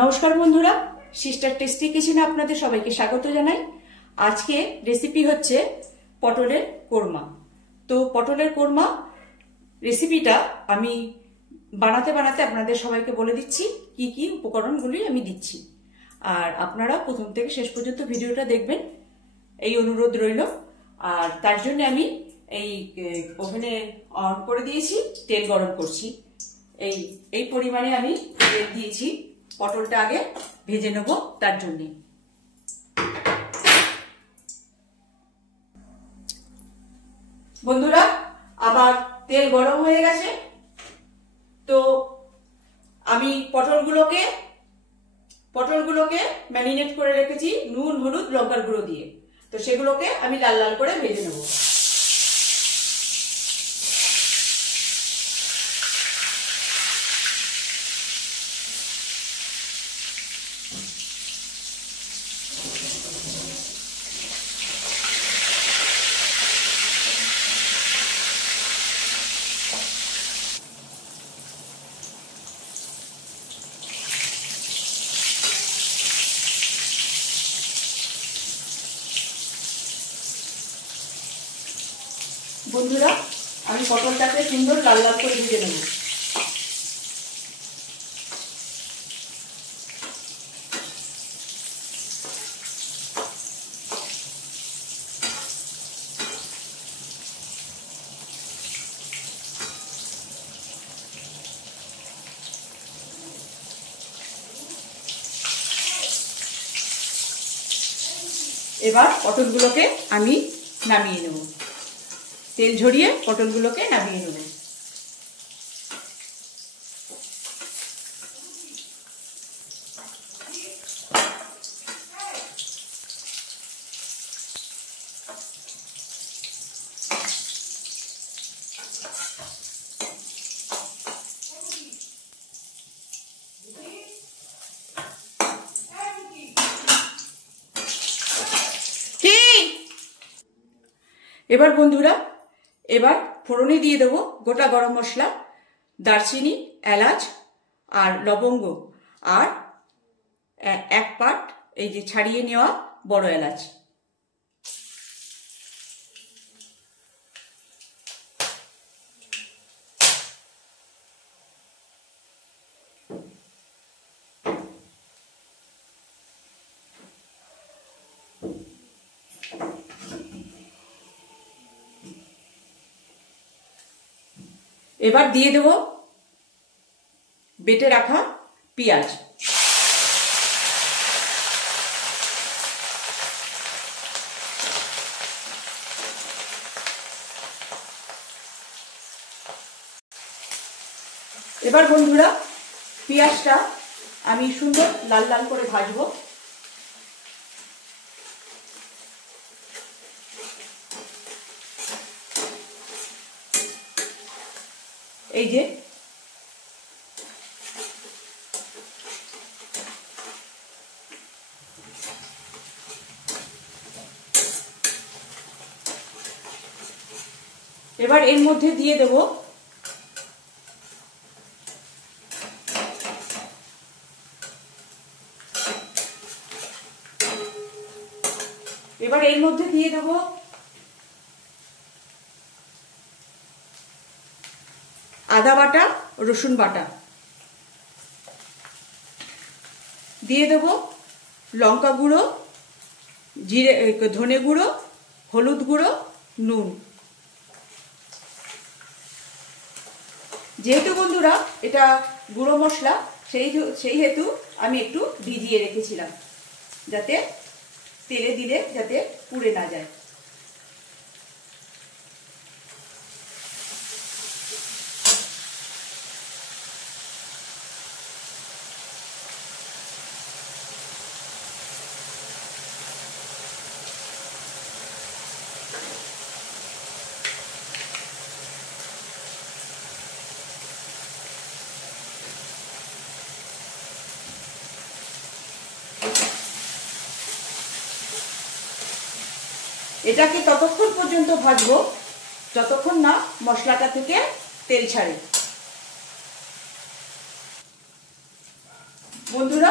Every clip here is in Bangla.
নমস্কার বন্ধুরা, সিস্টার টেস্টি কিচেনে আপনাদের সবাইকে স্বাগত জানাই। আজকে রেসিপি হচ্ছে পটলের কোরমা। তো পটলের কোরমা রেসিপিটা আমি বানাতে বানাতে আপনাদের সবাইকে বলে দিচ্ছি কি কি উপকরণগুলি আমি দিচ্ছি, আর আপনারা প্রথম থেকে শেষ পর্যন্ত ভিডিওটা দেখবেন এই অনুরোধ রইল। আর তার জন্য আমি এই ওভেনে অন করে দিয়েছি, তেল গরম করছি। এই পরিমাণে আমি তেল দিয়েছি। পটলটা আগে ভেজে নেব, তার জন্য। বন্ধুরা, আবার তেল গরম হয়ে গেছে। তো আমি পটলগুলোকে ম্যারিনেট করে রেখেছি নুন, হলুদ, লঙ্কার গুঁড়ো দিয়ে। তো সেগুলোকে আমি লাল লাল করে ভেজে নেব। বন্ধুরা, আমি পটলটাকে সুন্দর লাল লাল করে ভেজে নেব। এবার পটলগুলোকে আমি নামিয়ে নেব, তেল ঝরিয়ে পটলগুলোকে নামিয়ে নেব। এবার বন্ধুরা, এবার ফোড়নে দিয়ে দেবো গোটা গরম মশলা, দারচিনি, এলাচ আর লবঙ্গ, আর এক পাট এই যে ছাড়িয়ে নেওয়া বড় এলাচ। এবার দিয়ে দেব বেটে রাখা পেঁয়াজ। এবার বন্ধুরা, পেঁয়াজটা আমি সুন্দর লাল লাল করে ভাজবো। এই যে এবার এর মধ্যে দিয়ে দেব আদা বাটা, রসুন বাটা, দিয়ে দেব লঙ্কা গুঁড়ো, জিরে, ধনে গুঁড়ো, হলুদ গুঁড়ো, নুন। যেহেতু বন্ধুরা এটা গুঁড়ো মশলা, সেই হেতু আমি একটু ভিজিয়ে রেখেছিলাম, যাতে তেলে দিলে যাতে পুড়ে না যায়। এটাকে ততক্ষণ পর্যন্ত ভাজবো যতক্ষণ না মশলাটা থেকে তেল ছাড়ে। বন্ধুরা,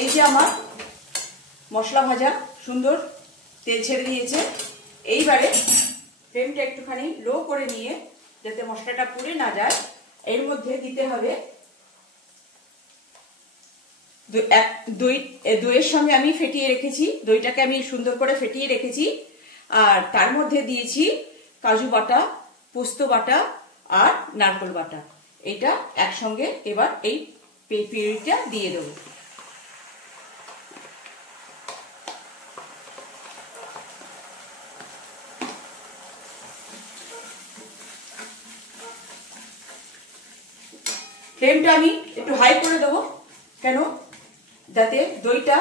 এই যে আমার মশলা ভাজা সুন্দর তেল ছেড়ে দিয়েছে। এইবারে ফ্লেমটা একটুখানি লো করে নিয়ে, যাতে মশলাটা পুড়ে না যায়, এর মধ্যে দিতে হবে দইয়ের সঙ্গে আমি ফেটিয়ে রেখেছি, দইটাকে আমি সুন্দর করে ফেটিয়ে রেখেছি। আর তার মধ্যে দিয়েছি কাজু বাটা, পোস্ত বাটা আর নারকেল বাটা। এটা একসঙ্গে এবার এই পিউরিটা দিয়ে দেবো। ফ্লেমটা আমি একটু হাই করে দেবো, কেন যাতে দইটা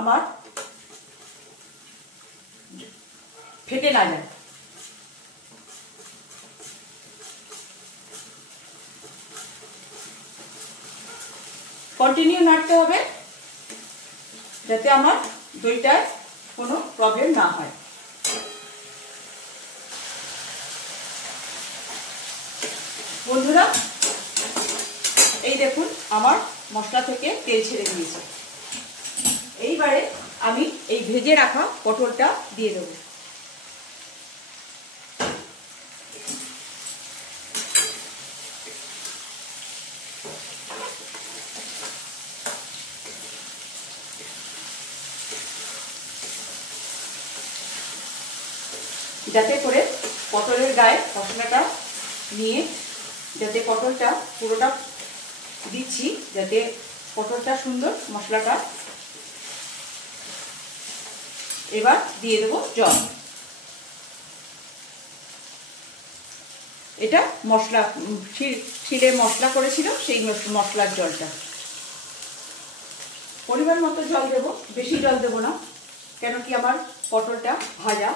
আমার ফেটে না যায়। কন্টিনিউ নাড়তে হবে যাতে আমার দইটায় কোনো প্রবলেম না হয়। বন্ধুরা, এই দেখুন আমার মশলা থেকে তেল ছেড়ে দিয়েছে। এইবারে আমি এই ভেজে রাখা পটলটা দিয়ে দেবো। যাতে করে পটলের গায়ে মশলাটা নিয়ে, যাতে পটলটা পুরোটা দিচ্ছি, যাতে পটলটা সুন্দর মশলাটা। এবার দিয়ে দেবো জল। এটা মশলা শিলে মশলা করেছিল, সেই মশলার জলটা। পরিমাণ মতো জল দেব, বেশি জল দেব না, কেন কি আমার পটলটা ভাজা।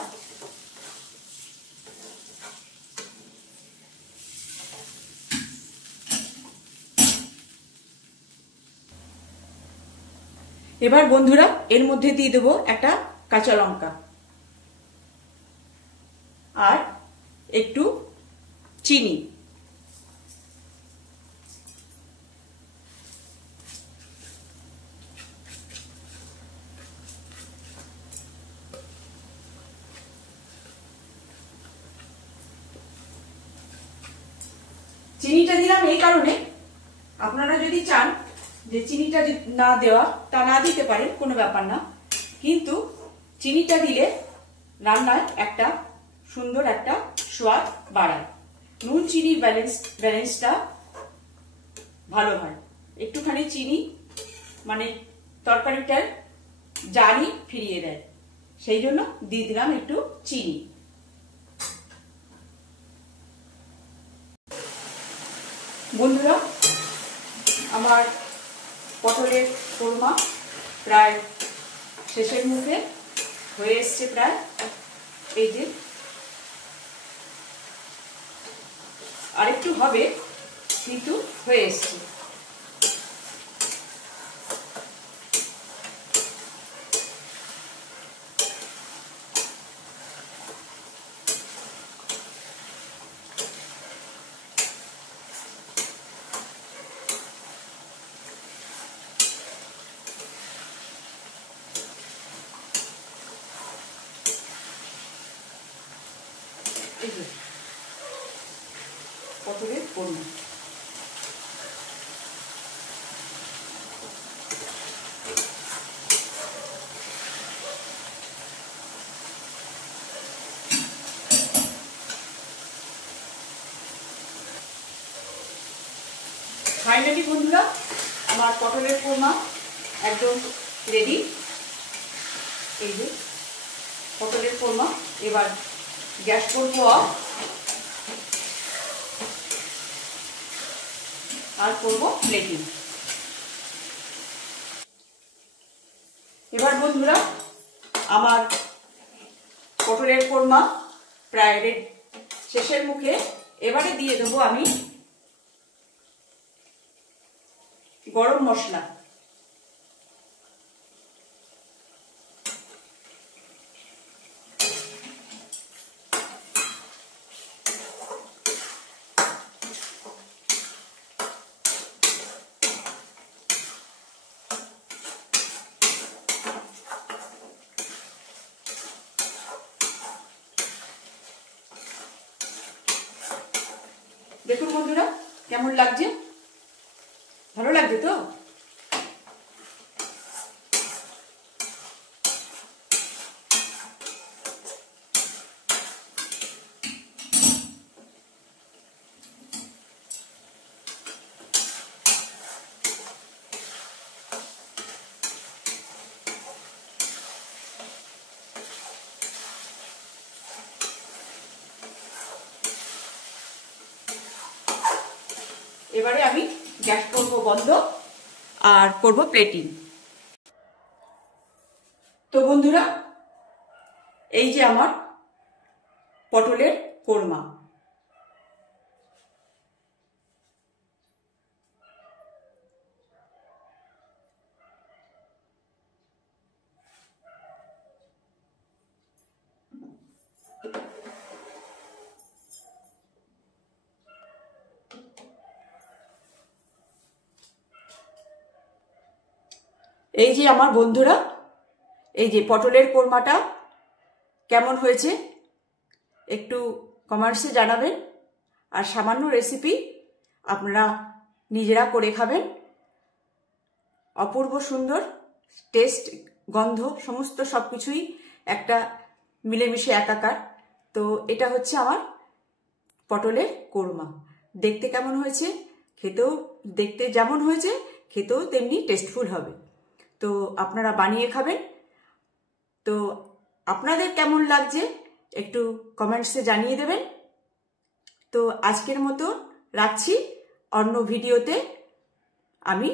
এবার বন্ধুরা, এর মধ্যে দিয়ে দেবো একটা কাঁচা লঙ্কা আর একটু চিনি। চিনিটা দিলাম এই কারণে, আপনারা যদি চান যে চিনিটা না দেওয়া, তা না দিতে পারেন, কোনো ব্যাপার না। কিন্তু চিনিটা দিলে রান্নায় একটা সুন্দর একটা স্বাদ বাড়ায়। নুন চিনির ব্যালেন্সটা ভালো হয়। একটুখানি চিনি মানে তরকারিটার জানি ফিরিয়ে দেয়, সেই জন্য দিয়ে দিলাম একটু চিনি। বন্ধুরা, আমার পটলের কোরমা প্রায় শেষের মুখে হয়ে এসছে প্রায়। এই যে আরেকটু হবে, কিন্তু হয়ে এসছে। পটলের কোরমা। ফাইনালি বন্ধুরা, আমার পটলের কোরমা একদম রেডি। এই যে পটলের কোরমা। এবার গ্যাস করবো অফ আর করবো প্লেটিং। এবার বন্ধুরা, আমার পটলের কোরমা প্রায় শেষের মুখে। এবারে দিয়ে দেবো আমি গরম মশলা। দেখুন বন্ধুরা কেমন লাগছে, ভালো লাগছে তো? এবারে আমি গ্যাস করব বন্ধ আর করব প্লেটিং। তো বন্ধুরা এই যে আমার পটলের কোরমা। এই যে আমার বন্ধুরা, এই যে পটলের কোরমাটা কেমন হয়েছে একটু কমেন্টসে জানাবেন। আর সামান্য রেসিপি আপনারা নিজেরা করে খাবেন, অপূর্ব সুন্দর টেস্ট, গন্ধ সমস্ত সবকিছুই একটা মিলেমিশে একাকার। তো এটা হচ্ছে আমার পটলের কোরমা। দেখতে কেমন হয়েছে, খেতেও দেখতে যেমন হয়েছে খেতেও তেমনি টেস্টফুল হবে। তো আপনারা বানিয়ে খাবেন। তো আপনাদের কেমন লাগছে একটু কমেন্টসে জানিয়ে দেবেন। তো আজকের মতো রাখছি, অন্য ভিডিওতে আমি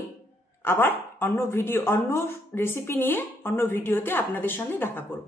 আবার অন্য রেসিপি নিয়ে অন্য ভিডিওতে আপনাদের সঙ্গে দেখা করব।